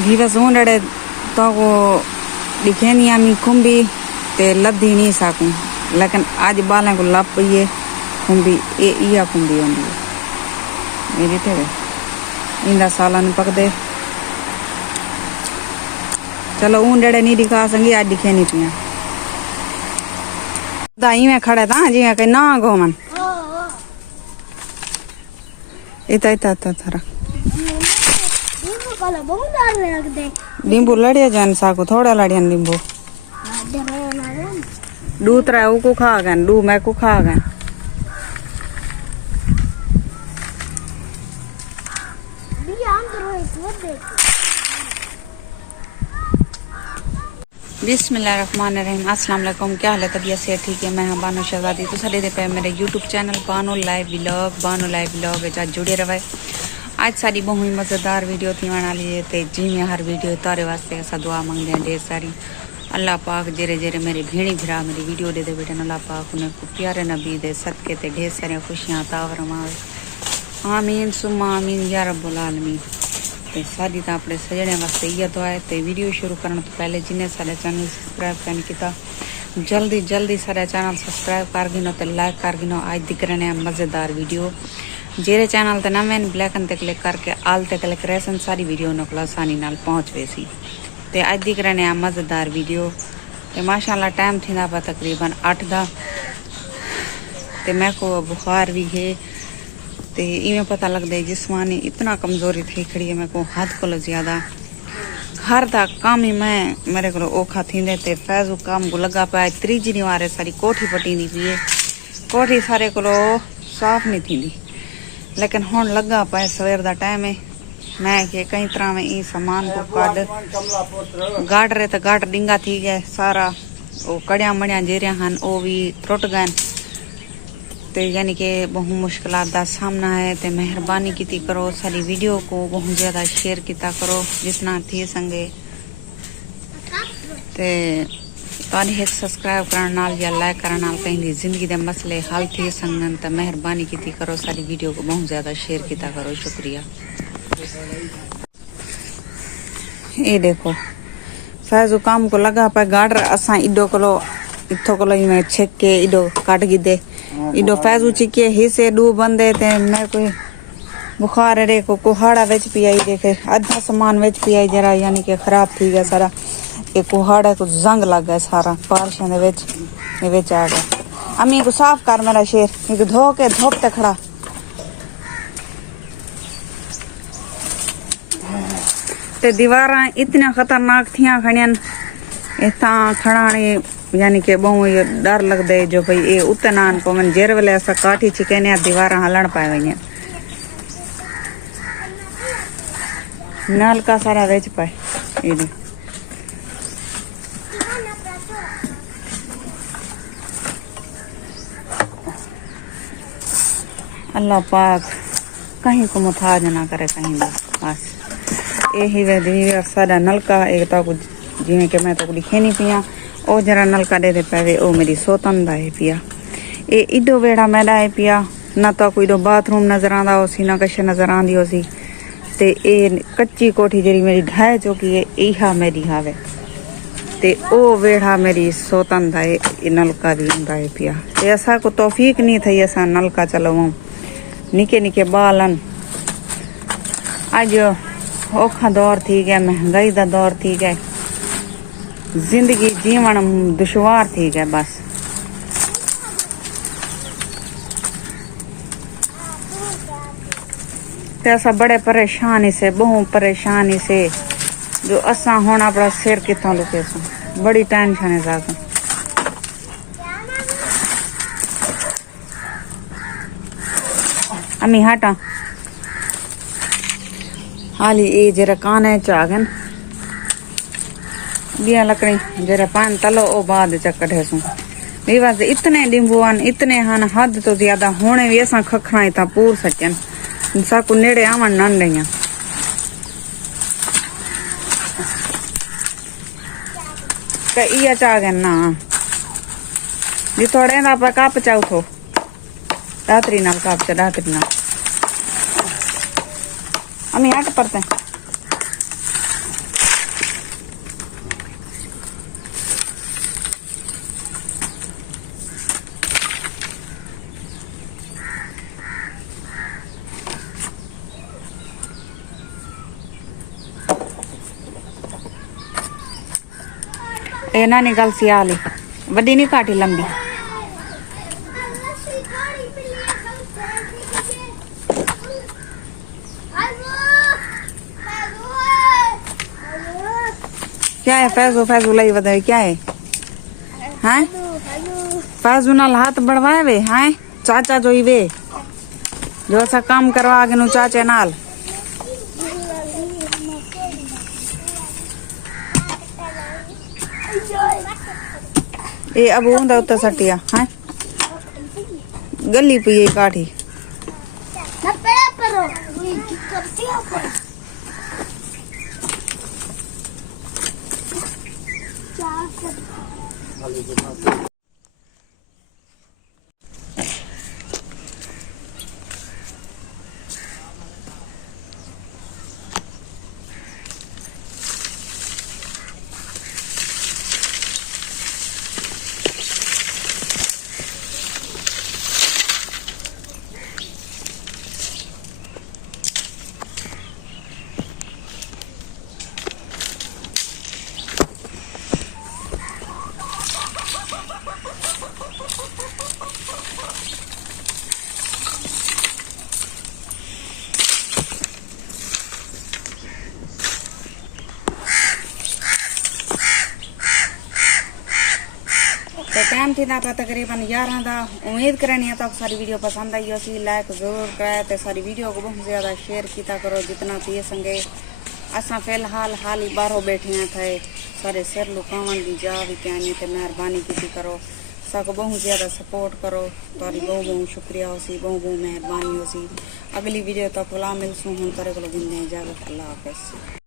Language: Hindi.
घीवा सूंडे तो को दिखे नहीं आमी खुम्बी ते लद्दी नहीं सकूं, लेकिन आज बालें को लप ये खुम्बी ये खुम्बी होंगी मेरी थे इंदा साला नहीं पकदे। चलो ऊंडे नहीं दिखा संगी, आज दिखे नहीं पिया दाई में खड़े था जी में कहीं ना घूमन इता इता इता थरा नींबू लड़िया जान साको थोड़ा लड़िया नींबू दूसरा को खा गए दू मैं को खा गए। बिस्मिल्लाहिर्रहमानिर्रहीम, अस्सलाम वालेकुम। क्या हाल है? तबीयत से ठीक है? मैं हाँ बानो शहजादी। तो सारे दे पे मेरे YouTube channel Bano live vlog है जुड़े रहे। आज सारी बहुत ही मज़ेदार वीडियो थी बना लिए थे जी में हर वीडियो तारे वास्ते ऐसा दुआ मांगते हैं ढेर सारी। अल्लाह पाक जेरे जेरे मेरे भेड़ी भिरा मेरी वीडियो दे बेटे अल्लाह पाक उन्हें प्यारे नबी दे सदके ते ढेर सारी खुशियाँ अता फरमावे। आमीन सुम्मा आमीन या रब्बुल आलमीन। ते सारी तो अपने सजने वास्ते इयै दुआ है। ते वीडियो शुरू करने तो पहले जिन्हें सारे चैनल सब्सक्राइब करने किया जल्दी जल्दी सारे चैनल सब्सक्राइब कर गिनो ते लाइक कर गिनो। आज दिख रहे हैं मज़ेदार वीडियो जेरे चैनल ते नवे ब्लैकन ते क्लिक करके आल ते क्लिक करे सारी वीडियो नकल आसानी नाल पहुँच वेसी। ते आज दिख रहे हैं मज़ेदार वीडियो। ते माशाल्लाह टाइम थी पा तकरीबन 8 दा। ते मैं को बुखार भी है ते इवें पता लगता है जिस्मानी इतना कमजोरी थी खड़ी है मैं को हद को ज्यादा हर दा काम ही मैं मेरे को औखा थींदे ते फैजू काम को लगा पाए त्रीजी निवारे सारी कोठी पटींदी पी है। कोठी सारे को साफ नहीं थी लेकिन हुन लगा पाए सवेर दा टाइम है मैं के कई तरह में ई सामान को काट गाड़ रहे तो गाड़ डिंगा थी गए सारा वो कड़िया मड़िया जेरिया हन वो भी त्रुट गए। तो यानी कि बहुत मुश्किलात का सामना है। तो मेहरबानी की करो सारी वीडियो को बहुत ज़्यादा शेयर किया करो जितना थी संगे। तो एक सब्सक्राइब करने या लाइक करने कहीं जिंदगी के मसले हल थी संगन। तो मेहरबानी की करो सारी वीडियो को बहुत ज़्यादा शेयर किया करो। शुक्रिया। ये देखो फैजू काम को लगा पे गाड़ असा इडो को इथो को मैं छेक के इडो काट गिदे इडो फैजू चिके हिस्से डू बंदे ते मैं कोई बुखार रे को कुहाड़ा वेच पियाई देखे आधा सामान वेच पियाई जरा यानी कि खराब थी गया सारा। ये कुहाड़ा को जंग लग गया सारा बारिशों दे वेच आ गया। अम्मी को साफ कर मेरा शेर एक धो के धोपते खड़ा। ते दीवारा इतना खतरनाक थियां खड़ियन इतना खड़ाने यानी कि बहुत डर लगता है जो भाई ये उतना पवन जेर वाले ऐसा काठी चिकने दीवार हलन पाए हुई नल का सारा वेच पाए। ये अल्लाह पाक कहीं को मुताज ना करे कहीं भी बस यही वे सारा नलका एक तो जिमें कि मैं तो लिखे नहीं पिया ओ जरा नलका दे पावे ओ मेरी सोतन दा है पिया। ए इडो वेड़ा मैडा है पिया ना तो कोई बाथरूम नजर आंदा हो सी ना कश नजर आंदी हो सी। ते ए कच्ची कोठी जेरी मेरी ढाई चुकी है इहा मेरी हावे ते ओ वेड़ा मेरी सोतन दा है नलका भी हुंदा है पिया। ते असा को तौफीक नहीं थई असा नलका चलाऊं निके निके बालन। आज औखा दौर थी गया महंगाई दा दौर थी गया जिंदगी जीवन दुश्वार थी गया बस। ते असा बड़े परेशानी से बहुत परेशानी से जो असा होना अपना सिर कितों लुके सो बड़ी टेंशन है साथ। अम्मी हटा हाली ये जरा काने चागन बिया लकड़ी जरा पान तलो ओ बाद चक्कर है सू वास्ते इतने डिम्बुआन इतने हन हद तो ज्यादा होने भी असा खखरा था पूर सकन साकू नेड़े आवन नन रही इया चागन ना जी थोड़े ना आप कप चाऊ थो दातरी नाल कप चा दातरी नाल अम्मी हट पड़ते ए नानी गल सियाली वड्डी नहीं काटी लंबी। क्या है फैजू फैजू लाई बताए क्या है? हाँ फैजू नाल हाथ बढ़वाए वे। हाँ चाचा जो वे जो सा काम करवा के नु चाचे नाल ये अब उंदा उत्ता सटिया। हाँ गली पे ये काठी टाइम थी था तकरीबन 11 का। उम्मीद करनी है सारी वीडियो पसंद आई हो सी लाइक जरूर कराए तो सारी वीडियो को बहुत ज़्यादा शेयर किया करो जितना थी संगे। असा फिलहाल हाल ही बाहरों बैठे थे सारे सिर लुकावन की जा भी क्या नहीं तो मेहरबानी की करो सबको बहुत ज़्यादा सपोर्ट करो। तारी बहुत बहुत शुक्रिया हो सी बहुत बहुत मेहरबानी हो सी। अगली वीडियो तक मिलसूँ हम तरह को इजाज़त। अल्लाह हाफिज़।